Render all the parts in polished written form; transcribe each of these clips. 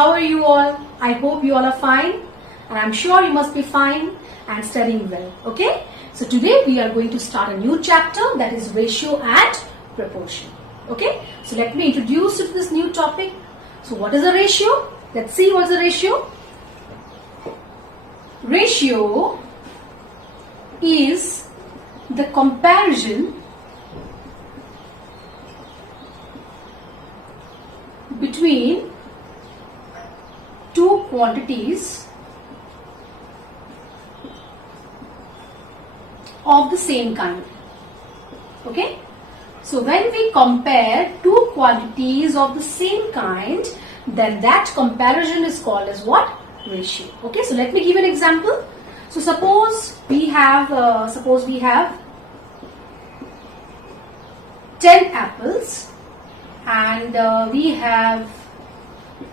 How are you all? I hope you all are fine, and I'm sure you must be fine and studying well. Okay? So today we are going to start a new chapter, that is ratio and proportion. Okay? So let me introduce you to this new topic. So what is a ratio? Let's see what is a ratio. Ratio is the comparison between two quantities of the same kind. Okay? So when we compare two quantities of the same kind, then that comparison is called as what? Ratio. Okay, so let me give an example. So suppose we have 10 apples and we have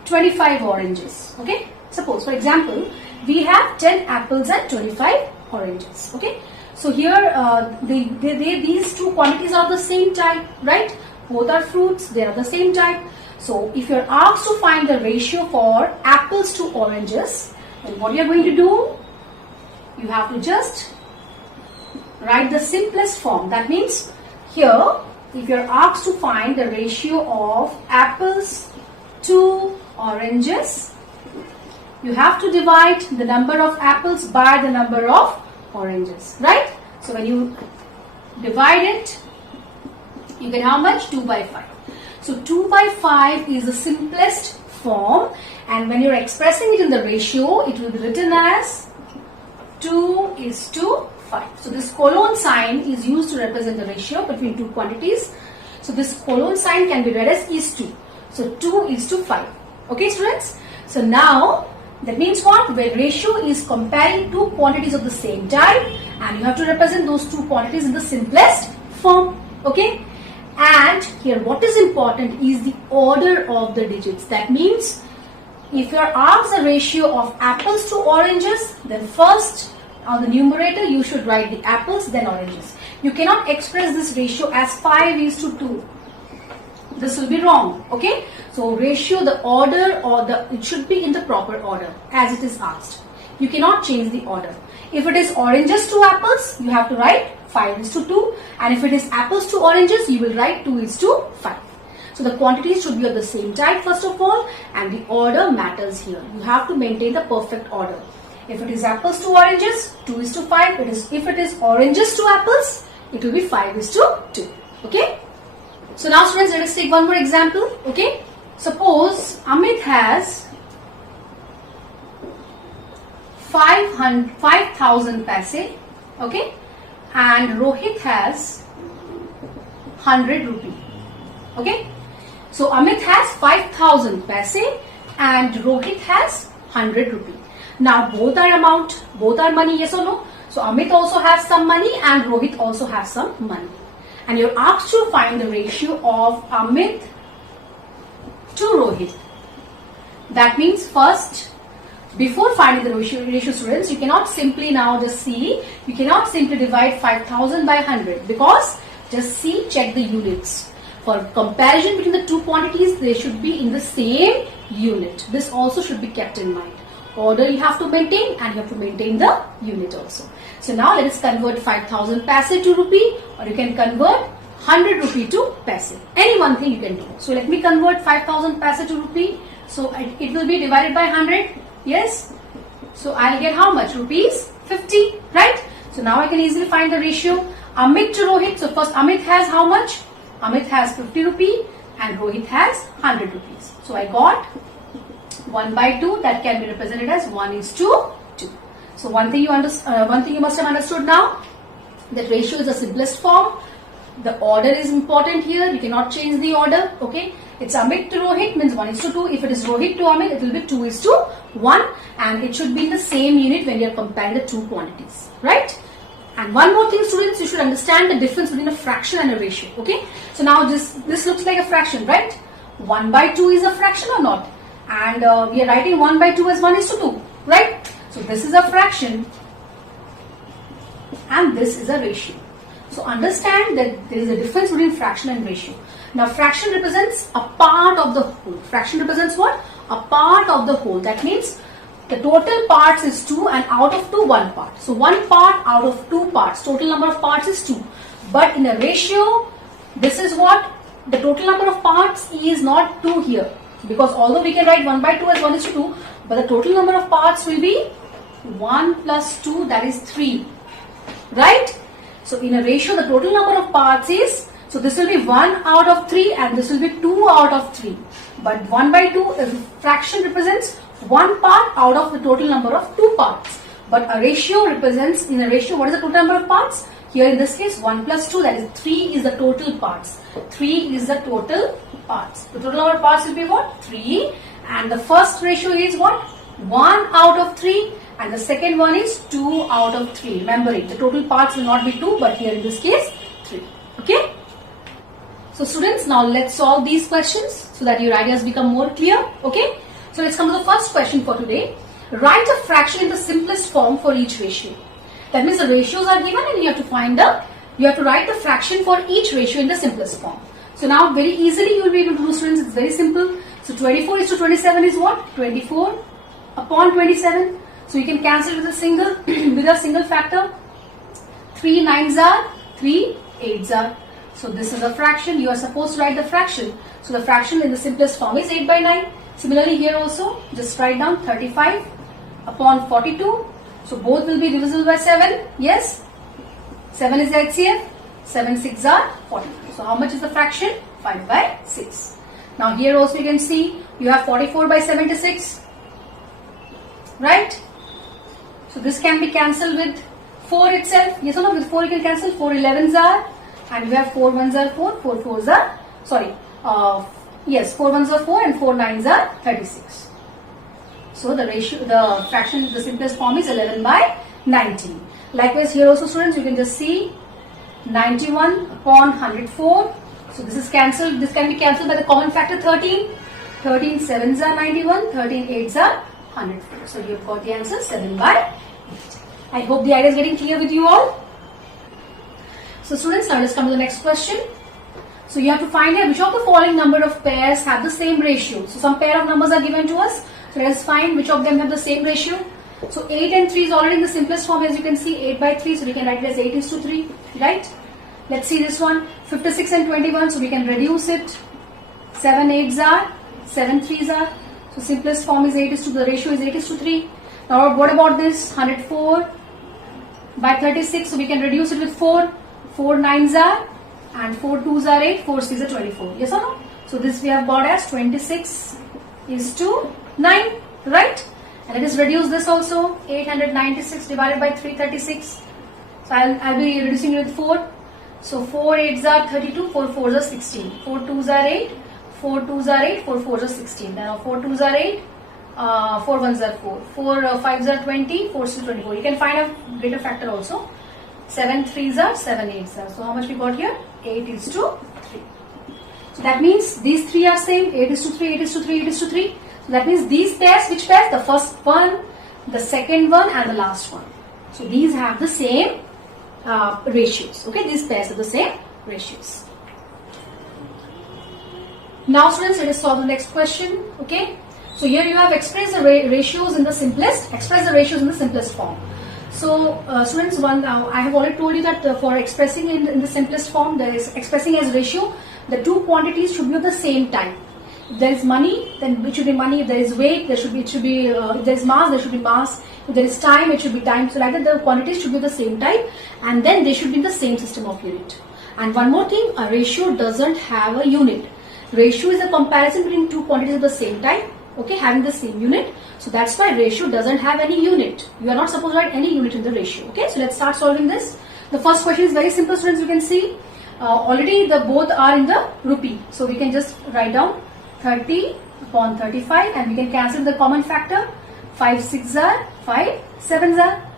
25 oranges. Okay, suppose for example we have 10 apples and 25 oranges. Okay, so here these two quantities are the same type, right? Both are fruits, they are the same type. So if you are asked to find the ratio for apples to oranges, then what you are going to do? You have to just write the simplest form. That means here, if you are asked to find the ratio of apples to oranges, you have to divide the number of apples by the number of oranges, right? So when you divide it, you get how much? 2 by 5. So 2 by 5 is the simplest form, and when you are expressing it in the ratio, it will be written as 2:5. So this colon sign is used to represent the ratio between two quantities. So this colon sign can be read as is to. So 2:5. Okay, students? So now that means what? Where ratio is comparing two quantities of the same type, and you have to represent those two quantities in the simplest form. Okay? And here what is important is the order of the digits. That means if you are asked the ratio of apples to oranges, then first on the numerator you should write the apples, then oranges. You cannot express this ratio as 5:2. This will be wrong. Okay? So ratio, the order it should be in the proper order as it is asked. You cannot change the order. If it is oranges to apples, you have to write 5:2, and if it is apples to oranges, you will write 2:5. So the quantities should be of the same type first of all, and the order matters here. You have to maintain the perfect order. If it is apples to oranges, 2:5. If it is oranges to apples, it will be 5:2. Okay? So now students, let us take one more example. Okay? Suppose Amit has 5,000 paise. Okay? And Rohit has 100 rupee. Okay? So Amit has 5,000 paise and Rohit has 100 rupee. Now both are money, yes or no? So Amit also has some money and Rohit also has some money. And you're asked to find the ratio of Amit to Rohit. That means first, before finding the ratio students, you cannot simply now just see, you cannot simply divide 5,000 by 100 because just see, check the units. For comparison between the two quantities, they should be in the same unit. This also should be kept in mind. Order you have to maintain, and you have to maintain the unit also. So now let us convert 5,000 paise to rupee, or you can convert 100 rupee to paise. Any one thing you can do. So let me convert 5,000 paise to rupee. So it will be divided by 100. Yes. So I'll get how much? Rupees 50, right? So now I can easily find the ratio. Amit to Rohit. So first Amit has how much? Amit has 50 rupee and Rohit has 100 rupees. So I got 1/2, that can be represented as 1:2. So one thing you must have understood now, that ratio is the simplest form. The order is important here. You cannot change the order. Okay, it's Amit to Rohit means 1:2. If it is Rohit to Amit, it will be 2:1, and it should be in the same unit when you are comparing the two quantities, right? And one more thing, students, you should understand the difference between a fraction and a ratio. Okay, so now this looks like a fraction, right? 1/2 is a fraction or not? And we are writing 1/2 as 1:2, right? So this is a fraction and this is a ratio. So understand that there is a difference between fraction and ratio. Now fraction represents a part of the whole. Fraction represents what? a part of the whole. That means the total parts is 2 and out of 2, 1 part. So 1 part out of 2 parts. Total number of parts is 2. But in a ratio, this is what? The total number of parts is not 2 here. Because although we can write 1 by 2 as 1 is to 2, but the total number of parts will be 1 plus 2, that is 3. Right? So in a ratio, the total number of parts is, so this will be 1 out of 3 and this will be 2 out of 3. But 1 by 2, a fraction represents 1 part out of the total number of 2 parts. But a ratio represents, in a ratio, what is the total number of parts? Here in this case, 1 plus 2, that is 3 is the total parts. 3 is the total parts. The total number of parts will be what? 3. And the first ratio is what? 1 out of 3. And the second one is 2 out of 3. Remember it. The total parts will not be 2, but here in this case, 3. Okay? So students, now let's solve these questions so that your ideas become more clear. Okay? So let's come to the first question for today. Write a fraction in the simplest form for each ratio. That means the ratios are given and you have to write the fraction for each ratio in the simplest form. So now very easily you will be able to do, students. It's very simple. So 24 is to 27 is what? 24 upon 27. So you can cancel with a single factor. 3 9s are 3 8s are. So this is a fraction. You are supposed to write the fraction. So the fraction in the simplest form is 8 by 9. Similarly here also, just write down 35 upon 42. So both will be divisible by 7. Yes? 7 is the HCF. 7 6 are 42. So how much is the fraction? 5 by 6. Now here also you can see you have 44 by 76. Right? So this can be cancelled with 4 itself. Yes or no? With 4 you can cancel. 4 11s are. And you have 4 1s are 4. 4 4s are. Sorry. Yes, 4 1s are 4 and 4 9s are 36. So the ratio, the fraction, the simplest form is 11 by 19. Likewise here also students, you can just see 91 upon 104. So this is cancelled. This can be cancelled by the common factor 13. 13 7s are 91. 13 8s are 104. So you've got the answer 7 by 8. I hope the idea is getting clear with you all. So students, now let's come to the next question. So you have to find out which of the following number of pairs have the same ratio. So some pair of numbers are given to us. So let us find which of them have the same ratio. So 8 and 3 is already in the simplest form, as you can see, 8 by 3. So we can write it as 8 is to 3, right? Let's see this one, 56 and 21. So we can reduce it. 7 8s are, 7 3s are. So simplest form is 8 is to, the ratio is 8 is to 3. Now what about this 104 by 36? So we can reduce it with 4. 4 9s are and 4 2s are 8, 4 6 are 24. Yes or no? So this we have got as 26 is to 9, right? And let us reduce this also. 896 divided by 336. So I'll be reducing it with 4. So 4 8s are 32, 4 4s are 16. 4 2s are 8, 4 2s are 8, 4 4s are 16. Now 4 2s are 8, 4 1s are 4. 4 5s are 20, 4 6 24. You can find a greater factor also. 7 3s are, 7 8s are. So how much we got here? 8 is to 3. So that means these 3 are same. 8 is to 3, 8 is to 3, 8 is to 3. So that means these pairs, which pairs? The first one, the second one and the last one. So these have the same ratios. Okay, these pairs have the same ratios. Now students, let us solve the next question. Okay, so here you have expressed the ratios in the simplest form. So students, I have already told you that for expressing in the simplest form, there is expressing as ratio, the two quantities should be of the same type. If there is money, then it should be money. If there is weight, if there is mass, there should be mass. If there is time, it should be time. So like that, the quantities should be the same type, and then they should be in the same system of unit. And one more thing, a ratio doesn't have a unit. Ratio is a comparison between two quantities of the same type, okay, having the same unit. So that's why ratio doesn't have any unit. You are not supposed to write any unit in the ratio. Okay, so let's start solving this. The first question is very simple, students. You can see already the both are in the rupee. So we can just write down 30 upon 35 and we can cancel the common factor. 5 6s are, 5 7s are.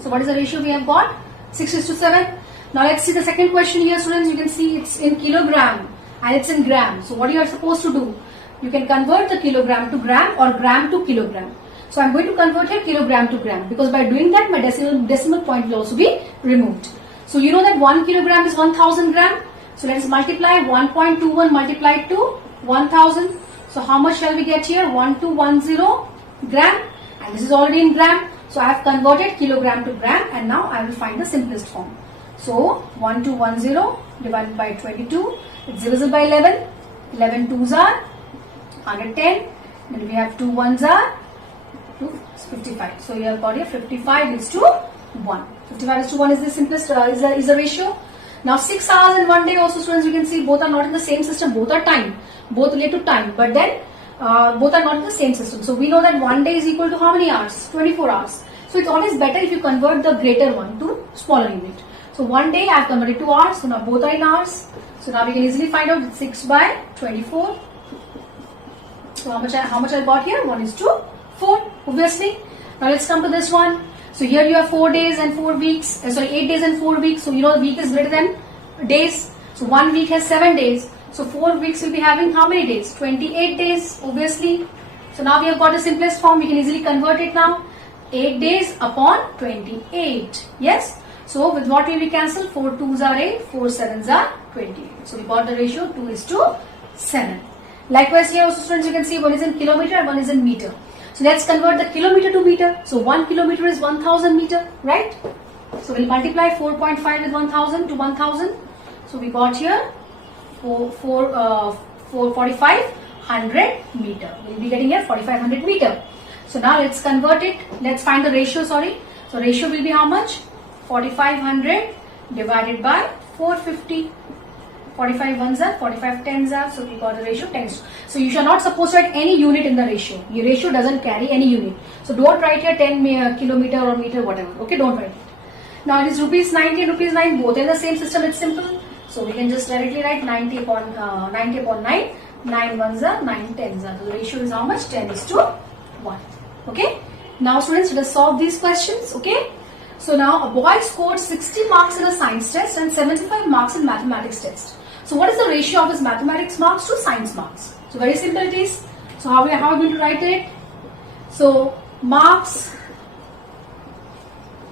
So what is the ratio we have got? 6 is to 7. Now let's see the second question here, students. You can see it's in kilogram and it's in gram. So what you are supposed to do? You can convert the kilogram to gram or gram to kilogram. So I'm going to convert here kilogram to gram, because by doing that my decimal point will also be removed. So you know that 1 kilogram is 1000 gram. So let us multiply 1.21 multiplied to 1000. So how much shall we get here? 1210 gram, and this is already in gram. So I have converted kilogram to gram, and now I will find the simplest form. So 1210 divided by 22, it's divisible by 11. 11 twos are 110. Then we have 2 ones are 55. So you have got here 55 is to 1. 55 is to 1 is the simplest, is the ratio. Now 6 hours in one day also, students, you can see both are not in the same system, both are time, both relate to time, but then both are not in the same system. So we know that one day is equal to how many hours? 24 hours. So it's always better if you convert the greater one to smaller unit. So one day I have converted to hours, so now both are in hours. So now we can easily find out 6 by 24. So how much I got here? 1 is to 4, obviously. Now let's come to this one. So here you have 4 days and 4 weeks, 8 days and 4 weeks. So you know the week is greater than days. So 1 week has 7 days. So 4 weeks will be having how many days? 28 days, obviously. So now we have got the simplest form. We can easily convert it now. 8 days upon 28. Yes. So with what will we cancel? 4 2s are 8, 4 7s are 28. So we got the ratio 2 is to 7. Likewise here also, students, you can see one is in kilometer and one is in meter. So let's convert the kilometer to meter. So 1 kilometer is 1000 meter, right? So we'll multiply 4.5 with 1000 to 1000. So we got here 4,500 meter. We'll be getting here 4500 meter. So now let's convert it. Let's find the ratio, sorry. So ratio will be how much? 4500 divided by 450. 45 ones are, 45 tens are, so we got the ratio 10. So you shall not supposed to write any unit in the ratio. Your ratio doesn't carry any unit. So don't write here 10 kilometer or meter, whatever. Okay, don't write it. Now it is rupees 90 and rupees 9, both in the same system, it's simple. So we can just directly write 90 upon 9, 9 ones are, 9 tens are. So the ratio is how much? 10 is to 1. Okay. Now students, let us solve these questions. Okay. So now a boy scored 60 marks in a science test and 75 marks in mathematics test. So what is the ratio of his mathematics marks to science marks? So very simple it is. So how are we going to write it? So marks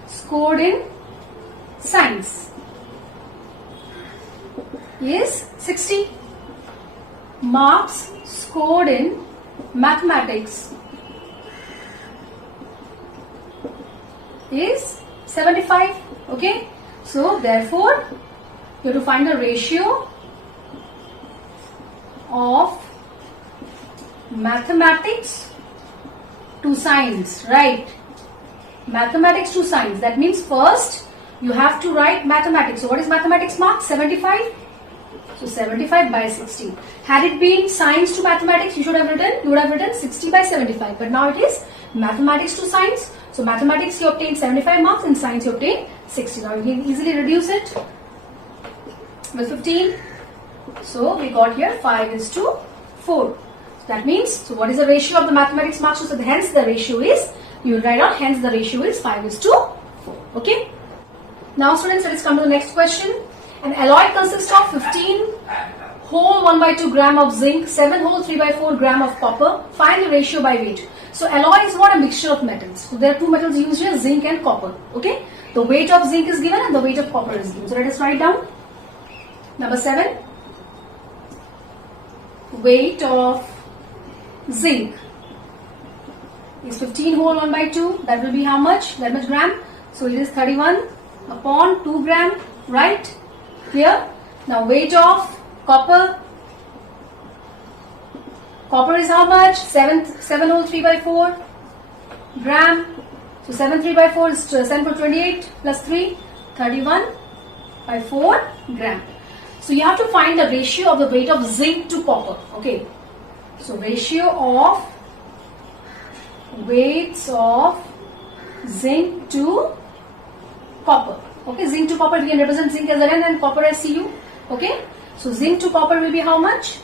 scored in science is 60. Marks scored in mathematics is 75. Okay. So therefore you have to find the ratio of mathematics to science, right? Mathematics to science. That means first you have to write mathematics. So what is mathematics mark? 75. So 75 by 60. Had it been science to mathematics, you would have written 60 by 75. But now it is mathematics to science. So mathematics you obtain 75 marks, in science you obtain 60. Now you can easily reduce it with 15. So we got here 5 is to 4. So that means, so what is the ratio of the mathematics marks? So hence the ratio is, you will write down, hence the ratio is 5 is to 4. Okay. Now students, let us come to the next question. An alloy consists of 15 whole 1/2 gram of zinc, 7 whole 3/4 gram of copper. Find the ratio by weight. So alloy is what? A mixture of metals. So there are two metals used here, zinc and copper. Okay. The weight of zinc is given and the weight of copper is given. So let us write down. Number 7. Weight of zinc is 15 whole 1/2. That will be how much? That much gram. So it is 31 upon 2 gram. Right? Clear? Now weight of copper. Copper is how much? 7 whole 3/4 gram. So 7 3/4 is 7 for 28 plus 3, 31/4 gram. So you have to find the ratio of the weight of zinc to copper. Okay. So ratio of weights of zinc to copper. Okay, zinc to copper, we can represent zinc as N and copper as Cu. Okay. So zinc to copper will be how much?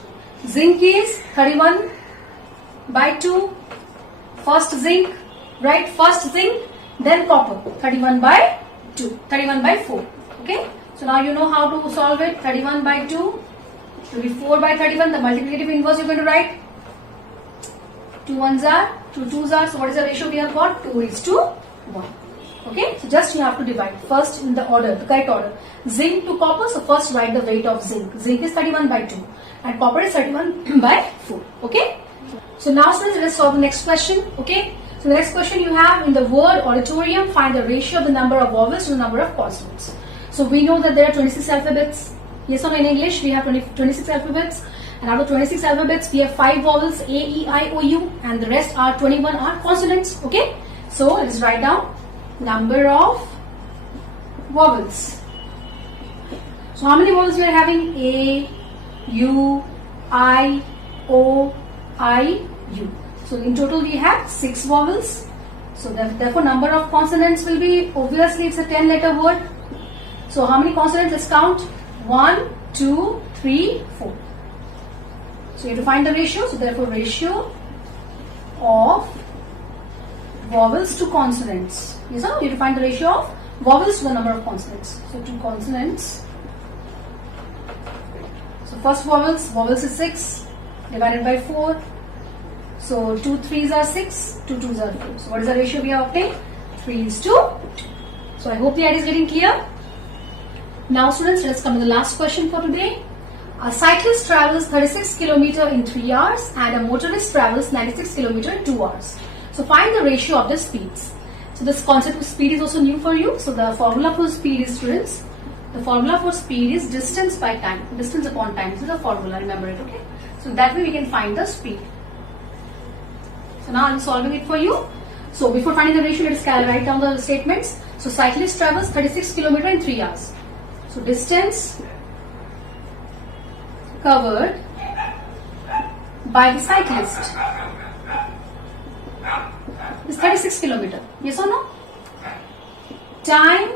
Zinc is 31/2. First zinc, right? First zinc, then copper. 31/2. 31/4. Okay. So now you know how to solve it. 31/2 will be 4/31. The multiplicative inverse you're going to write. 2 ones are, 2 twos are. So what is the ratio we have got? 2 is to 1. Okay. So just you have to divide first in the order, the correct order. Zinc to copper. So first write the weight of zinc. Zinc is 31/2 and copper is 31/4. Okay. So now students, let's solve the next question. Okay. So the next question you have, in the word auditorium, find the ratio of the number of vowels to the number of consonants. So we know that there are 26 alphabets. Yes or no, in English we have 26 alphabets, and out of 26 alphabets we have 5 vowels, A, E, I, O, U, and the rest are 21 are consonants. Okay. So let's write down number of vowels. So how many vowels we are having? A, U, I, O, I, U. So in total we have 6 vowels. So therefore number of consonants will be, obviously it's a 10-letter word. So how many consonants? Let's count. 1, 2, 3, 4. So you have to find the ratio. So therefore ratio of vowels to consonants. Yes, sir? You have to find the ratio of vowels to the number of consonants. So 2 consonants. So first vowels is 6 divided by 4. So 2 3s are 6, 2 2s are 4. So what is the ratio we have obtained? 3:2. So I hope the idea is getting clear. Now students, let's come to the last question for today. A cyclist travels 36 km in 3 hours and a motorist travels 96 km in 2 hours. So find the ratio of the speeds. So this concept of speed is also new for you. So the formula for speed is, students, the formula for speed is distance by time. Distance upon time. This is the formula, remember it, okay? So that way we can find the speed. So now I'm solving it for you. So before finding the ratio, let's write down the statements. So cyclist travels 36 km in 3 hours. So distance covered by the cyclist is 36 km. Yes or no? Time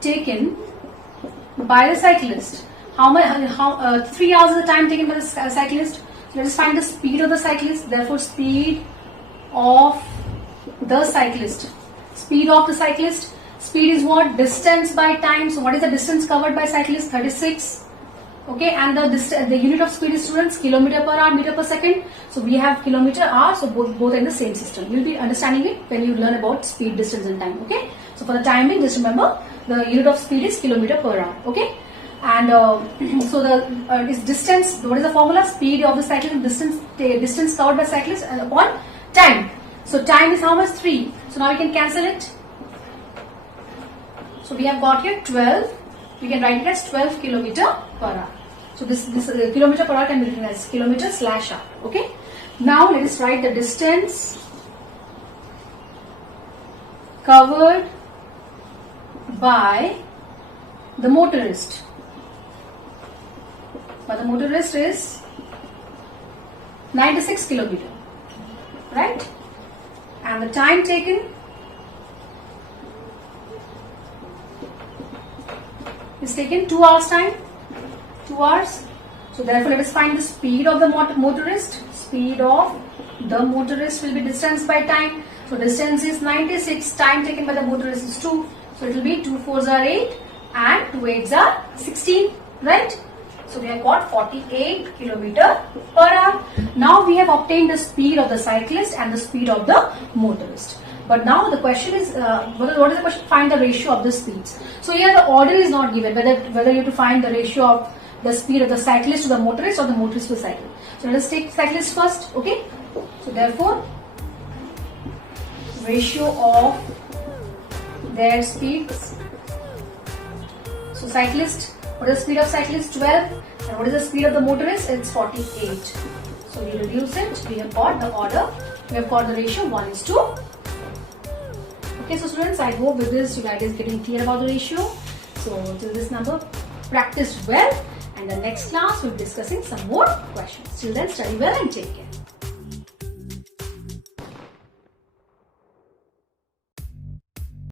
taken by the cyclist. How much? 3 hours is the time taken by the cyclist. So let us find the speed of the cyclist. Therefore, speed of the cyclist. Speed of the cyclist. Speed is what? Distance by time. So what is the distance covered by cyclist? 36. Okay, and the unit of speed is, students, kilometer per hour, meter per second. So we have kilometer hour, so both are in the same system. You'll be understanding it when you learn about speed, distance and time. Okay, so for the timing, just remember the unit of speed is kilometer per hour. Okay, and so the is distance. What is the formula? Speed of the cyclist, distance covered by cyclist, and upon time. So time is how much? 3. So now we can cancel it. So we have got here 12. We can write it as 12 kilometer per hour. So this kilometer per hour can be written as kilometer / hour. Okay. Now let us write the distance covered by the motorist. But the motorist is 96 kilometer, right? And the time taken is taken 2 hours time. 2 hours. So therefore let us find the speed of the motorist. Speed of the motorist will be distance by time. So distance is 96. Time taken by the motorist is 2. So it will be 2 4s are 8 and 2 8s are 16. Right? So we have got 48 kilometer per hour. Now we have obtained the speed of the cyclist and the speed of the motorist. But now the question is, what is the question? Find the ratio of the speeds. So here the order is not given, whether you have to find the ratio of the speed of the cyclist to the motorist or the motorist to the cycle. So let us take cyclist first, okay? So therefore, ratio of their speeds. So cyclist, what is the speed of cyclist? 12. And what is the speed of the motorist? It's 48. So we reduce it. We have got the order. We have got the ratio 1:2. Okay, so students, I hope with this you guys is getting clear about the ratio. So till this number, practice well, and the next class we'll be discussing some more questions. Till then, study well and take care.